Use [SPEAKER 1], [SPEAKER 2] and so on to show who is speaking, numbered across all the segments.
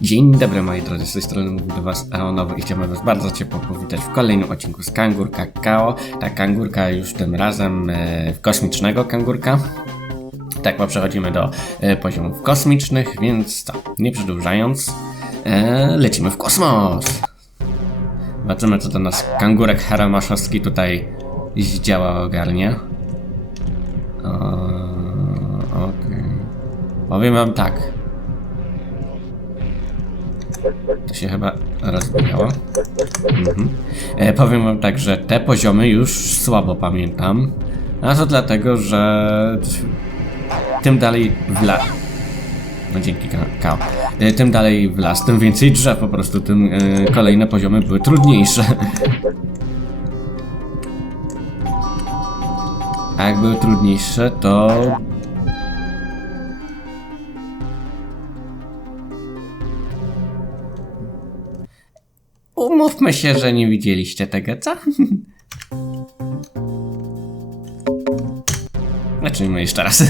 [SPEAKER 1] Dzień dobry moi drodzy, z tej strony mówi do was Aonowy i chciałbym was bardzo ciepło powitać w kolejnym odcinku z Kangurka Kao. Ta kangurka już tym razem e, kosmicznego kangurka. Tak, bo przechodzimy do e, poziomów kosmicznych, więc co, nie przedłużając, e, lecimy w kosmos. Zobaczymy co to nasz kangurek haramaszowski tutaj zdziała ogarnie. Okej. Powiem wam tak. To się chyba rozbijało. Mhm. E, powiem wam tak, że te poziomy już słabo pamiętam. A to dlatego, że tym dalej w la... No dzięki Ka- Kao. E, tym dalej w las, tym więcej drzew po prostu, tym e, kolejne poziomy były trudniejsze. A jak były trudniejsze, to Umówmy się, że nie widzieliście tego, co? No jeszcze raz.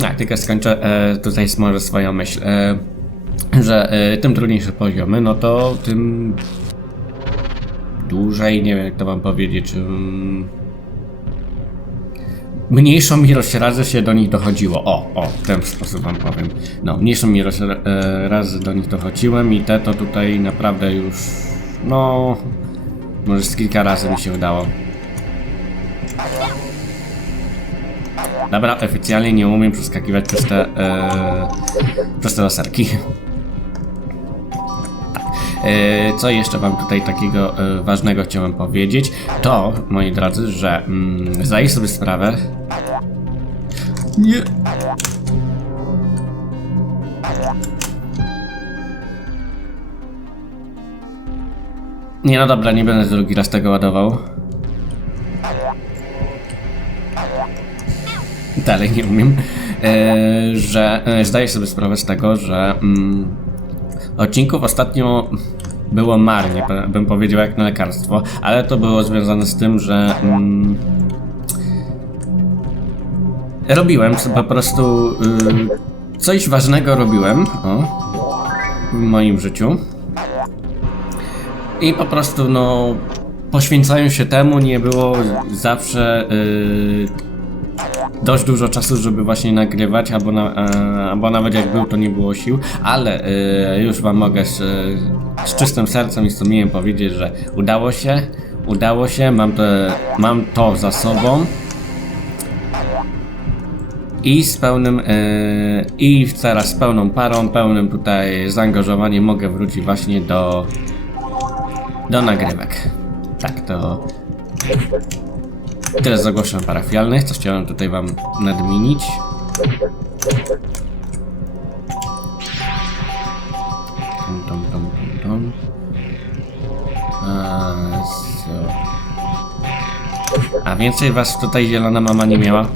[SPEAKER 1] Tak, tylko skończę e, tutaj może swoją myśl, e, że e, tym trudniejsze poziomy, no to tym dłużej, nie wiem jak to wam powiedzieć, um, mniejszą ilość razy się do nich dochodziło. O, o, w ten sposób wam powiem. No, mniejszą ilość e, razy do nich dochodziłem i te to tutaj naprawdę już, no, może z kilka razy mi się udało. Dobra, oficjalnie nie umiem przeskakiwać przez te, e, przez te laserki. E, Co jeszcze wam tutaj takiego e, ważnego chciałem powiedzieć, to, moi drodzy, że mm, zdaję sobie sprawę... Nie... Nie no dobra, nie będę drugi raz tego ładował. Dalej nie umiem. E, że e, zdaję sobie sprawę z tego, że mm, odcinków ostatnio było marnie, bym powiedział, jak na lekarstwo, ale to było związane z tym, że mm, robiłem po prostu y, coś ważnego robiłem o, w moim życiu. I po prostu no poświęcając się temu nie było zawsze y, dość dużo czasu, żeby właśnie nagrywać, albo, na, e, albo nawet jak był, to nie było sił, ale e, już wam mogę z, z czystym sercem i sumieniem powiedzieć, że udało się, udało się, mam to, mam to za sobą. I z pełnym, e, i teraz z pełną parą, pełnym tutaj zaangażowaniem mogę wrócić właśnie do, do nagrywek. Tak, to Tyle z parafialnych, co chciałem tutaj wam nadmienić. Tom, tom, tom, tom, tom. A, so. A więcej was tutaj zielona mama nie miała?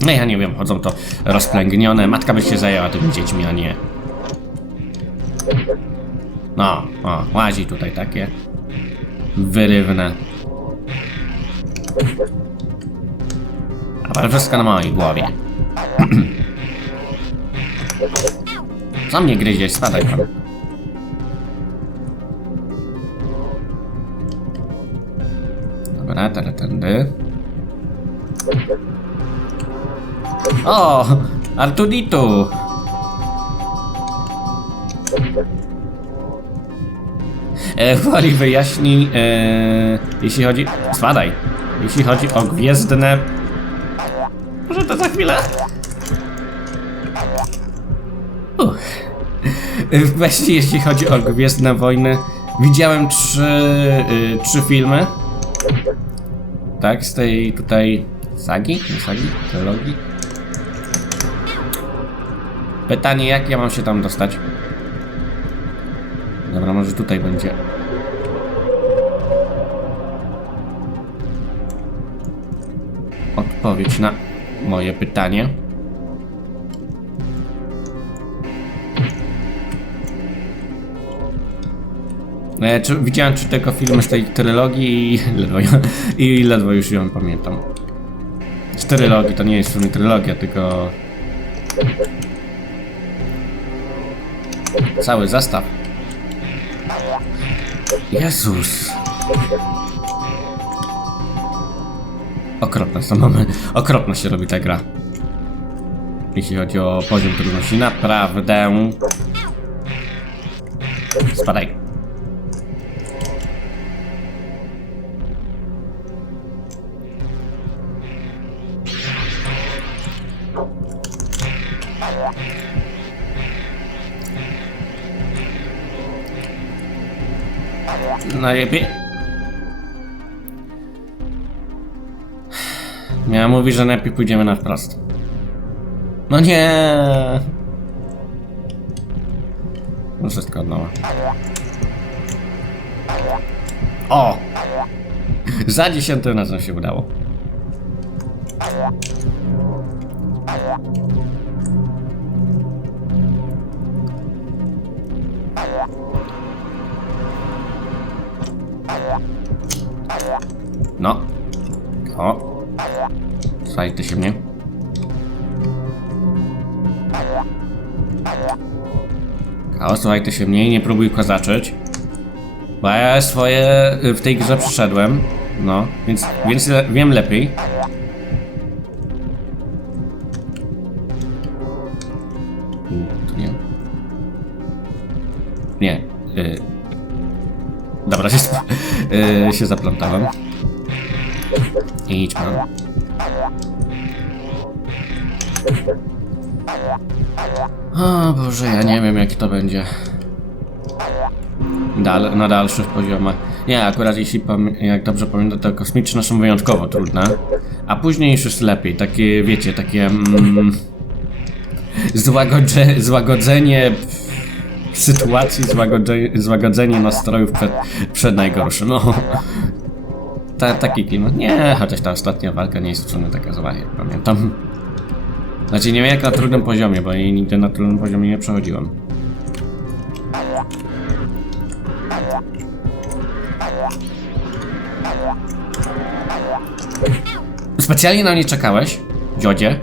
[SPEAKER 1] No ja nie wiem, chodzą to rozplęgnione. Matka by się zajęła tymi dziećmi, a nie. No, o, łazi tutaj takie wyrywne. Wszystko na mojej głowie. Co mnie gryzie? Spadaj pan. Dobra, teraz tędy. O! Artuditu! E, woli wyjaśnień, e, jeśli chodzi... Spadaj! Jeśli chodzi o gwiezdne... Może to za chwilę? Uch. E, Właśnie jeśli chodzi o Gwiezdne Wojny, widziałem trzy, y, trzy filmy. Tak, z tej tutaj sagi? Nie sagi? Trilogii? Pytanie, jak ja mam się tam dostać? Dobra, może tutaj będzie. Odpowiedź na moje pytanie. E, czy, widziałem czy tylko filmy z tej trylogii i ledwo, i ledwo już ją pamiętam. Z trylogii to nie jest w sumie trylogia, tylko Cały zestaw. Jezus. Okropne są mamy. Okropna się robi ta gra. Jeśli chodzi o poziom trudności, naprawdę. Spadaj. Najlepiej. Mówić, że najpierw pójdziemy na wprost. No nie. No wszystko od nowa. O! Za dziesiątym razem się udało. No. O. Słuchajcie się mnie. Chaos, słuchajcie się mnie i nie próbuj kozaczyć. Bo ja swoje y, w tej grze przeszedłem. No, więc, więc wiem lepiej. To nie. Nie. Y... Dobra, się, sp- y, się zaplątałem. Idź pan. O Boże, ja nie wiem jaki to będzie. Dal, na dalszych poziomach. Nie, akurat jeśli jak dobrze pamiętam, to kosmiczne są wyjątkowo trudne. A później już jest lepiej. Takie, wiecie, takie... Mm, złagodze, złagodzenie sytuacji, złagodzenie, złagodzenie nastrojów przed, przed najgorszym. No. Ta, taki klimat. Nie, chociaż ta ostatnia walka nie jest w sumie taka zła, jak pamiętam. Znaczy nie wiem jak na trudnym poziomie, bo jej nigdy na trudnym poziomie nie przechodziłem. Specjalnie na mnie czekałeś, dziodzie?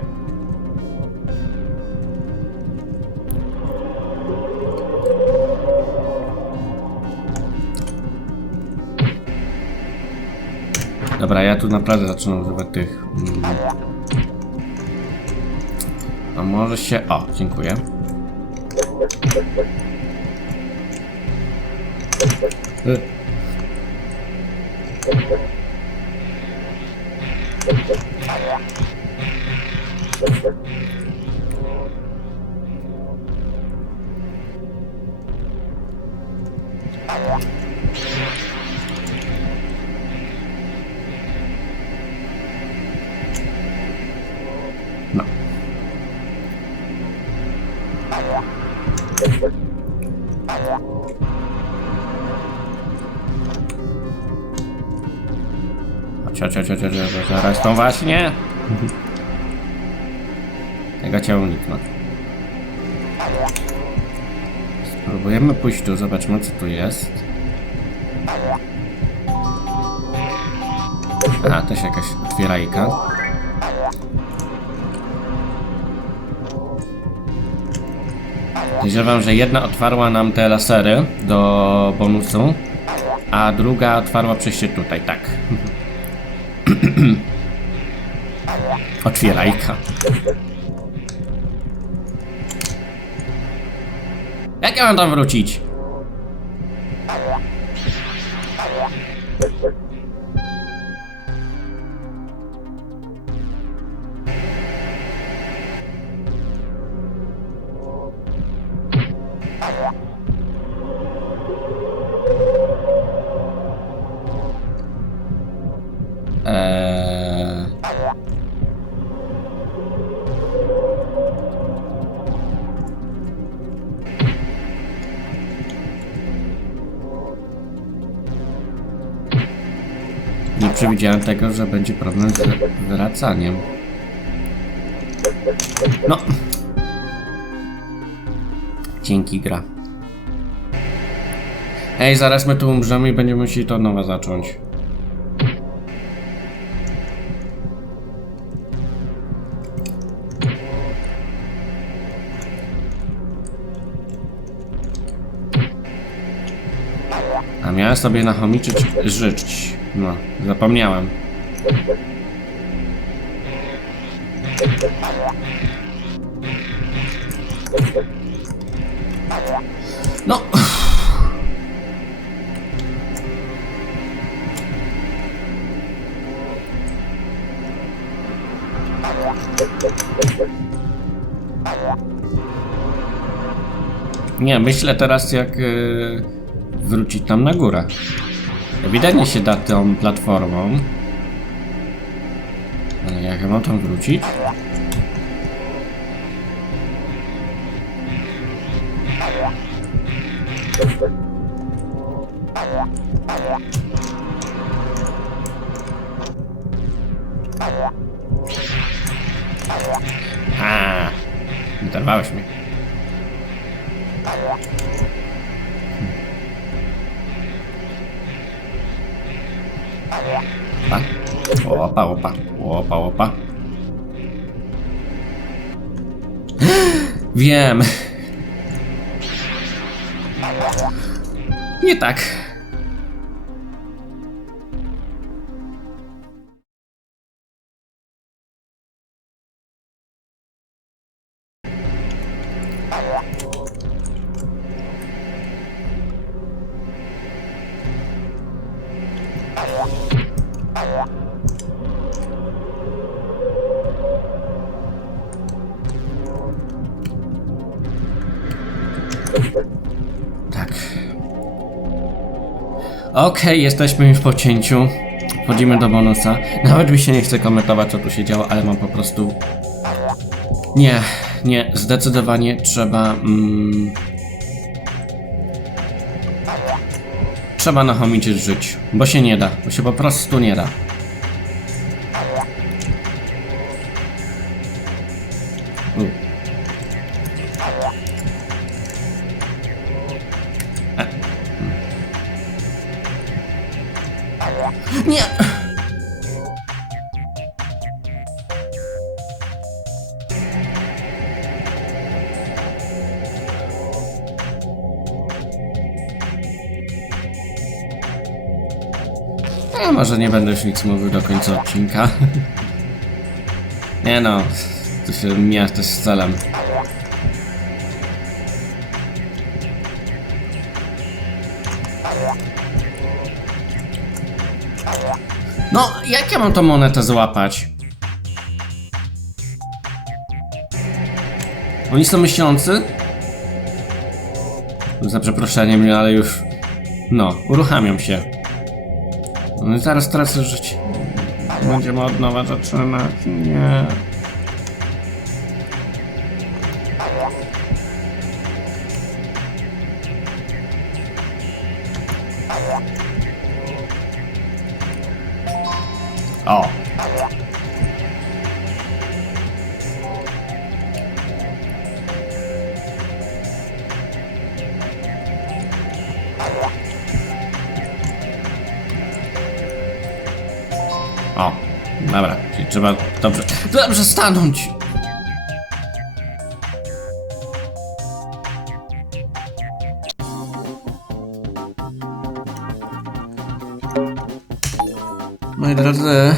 [SPEAKER 1] Dobra, ja tu naprawdę zaczynam używać tych... Mm, a może się... O, dziękuję. Y. Chodź, chodź, chodź, chodź, zaraz właśnie. Tego cię uniknę. Spróbujemy pójść tu, zobaczmy co tu jest. Aha, też jakaś otwierajka. Podejrzewam, że jedna otwarła nam te lasery do bonusu, a druga otwarła przejście tutaj, tak. Otwierajka. Jak ja mam tam wrócić? Przewidziałem tego, że będzie problem z wracaniem. No. Dzięki gra. Ej, zaraz my tu umrzemy i będziemy musieli to od nowa zacząć. A miałem sobie nachomiczyć żyć. No, zapomniałem. No. Nie, myślę teraz jak yy, wrócić tam na górę. Ewidentnie się da tą platformą. Ale jak ja mam tam wrócić? A, Dorwałeś mnie. Opa, opa, opa, opa, opa. Wiem. Nie tak. Okej, jesteśmy już po cięciu. Wchodzimy do bonusa. Nawet mi się nie chce komentować, co tu się działo, ale mam po prostu. Nie, nie, zdecydowanie trzeba. Mm... Trzeba nachomić żyć, bo się nie da, bo się po prostu nie da. Nic mówił do końca odcinka. Nie no, to się mija też z celem. No, jak ja mam tą monetę złapać? Oni są myślący? Za przeproszeniem, ale już... No, uruchamiam się. No i zaraz tracę życie. Będziemy od nowa zaczynać. Nie. O. O, trzeba dobrze, dobrze stanąć. Moi drodzy,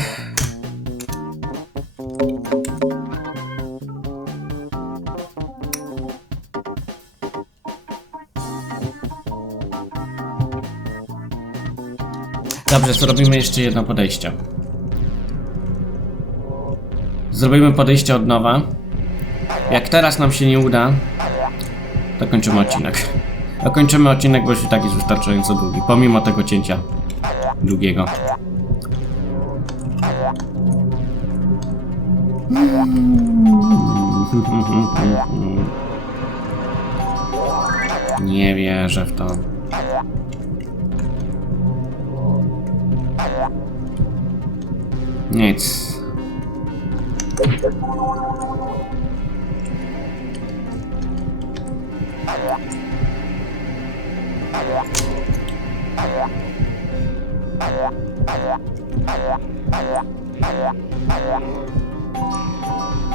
[SPEAKER 1] Dobrze, zrobimy jeszcze jedno podejście. Zrobimy podejście od nowa. Jak teraz nam się nie uda, to kończymy odcinek. A kończymy odcinek, bo już i tak jest wystarczająco długi, pomimo tego cięcia długiego. Nie wierzę w to. Nic.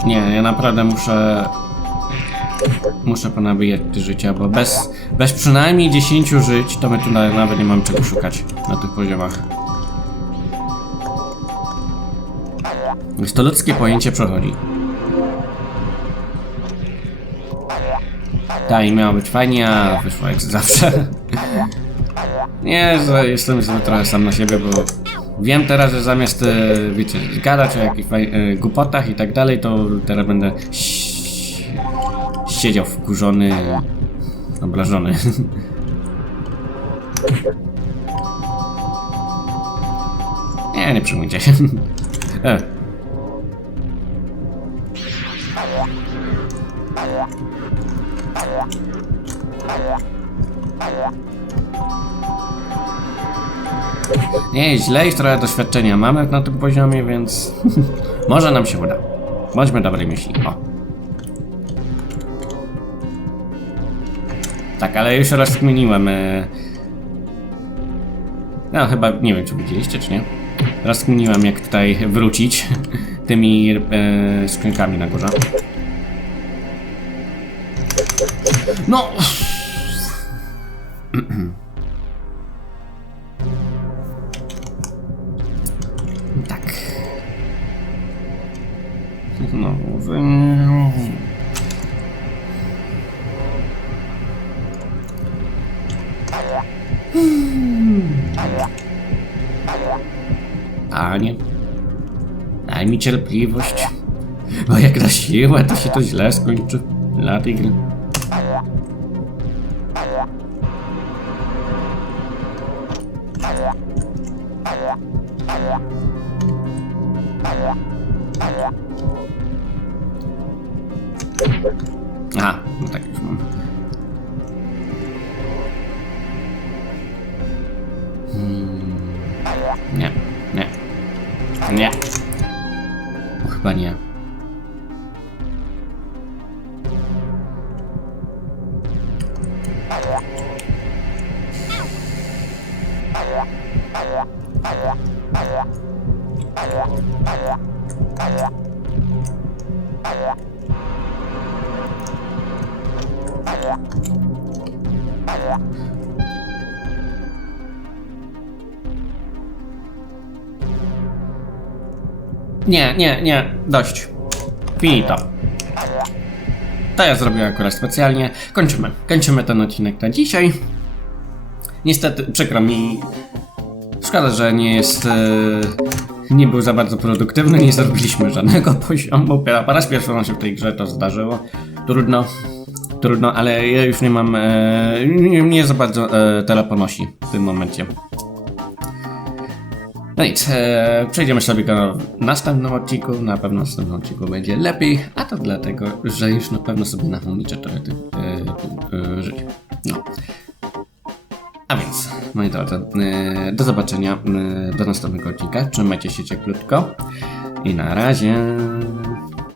[SPEAKER 1] Nie, ja naprawdę muszę... Muszę ponabijać te życia, bo bez, bez przynajmniej 10 żyć, to my tu na- nawet nie mamy czego szukać na tych poziomach. Więc to ludzkie pojęcie przechodzi. Tak, i miało być fajnie, a wyszło jak zawsze. Nie, że jestem trochę sam na siebie, bo wiem teraz, że zamiast, e, wiecie, gadać o jakichś e, głupotach i tak dalej, to teraz będę siedział wkurzony, obrażony. Nie, nie przejmujcie się. Nie źle, już trochę doświadczenia mamy na tym poziomie, więc może nam się uda. Bądźmy dobrej myśli. O. Tak, ale już rozkminiłem. E... No chyba, nie wiem czy widzieliście, czy nie. Rozkminiłem jak tutaj wrócić tymi e, skrzynkami na górze. No! Tak. No, że... Panie, daj mi cierpliwość, bo jak na siłę, to się to źle skończy dla tej gry. Aha, no tak już mam. Hmm. Nie, nie. Nie. Chyba nie. Nie, nie, nie, dość. Finito. To ja zrobiłem akurat specjalnie. Kończymy. Kończymy ten odcinek na dzisiaj. Niestety, przykro mi. Szkoda, że nie jest. E, nie był za bardzo produktywny, nie zrobiliśmy żadnego poziomu. Po raz pierwszy nam się w tej grze to zdarzyło. Trudno. Trudno, ale ja już nie mam. E, nie, nie za bardzo e, teleponosi w tym momencie. No nic, e, przejdziemy sobie go w następnym odcinku. Na pewno w następnym odcinku będzie lepiej, a to dlatego, że już na pewno sobie nachłoniczę trochę tych e, e, żyć. No. A więc, moi drodzy, e, do zobaczenia e, do następnego odcinka. Trzymajcie się cieplutko i na razie.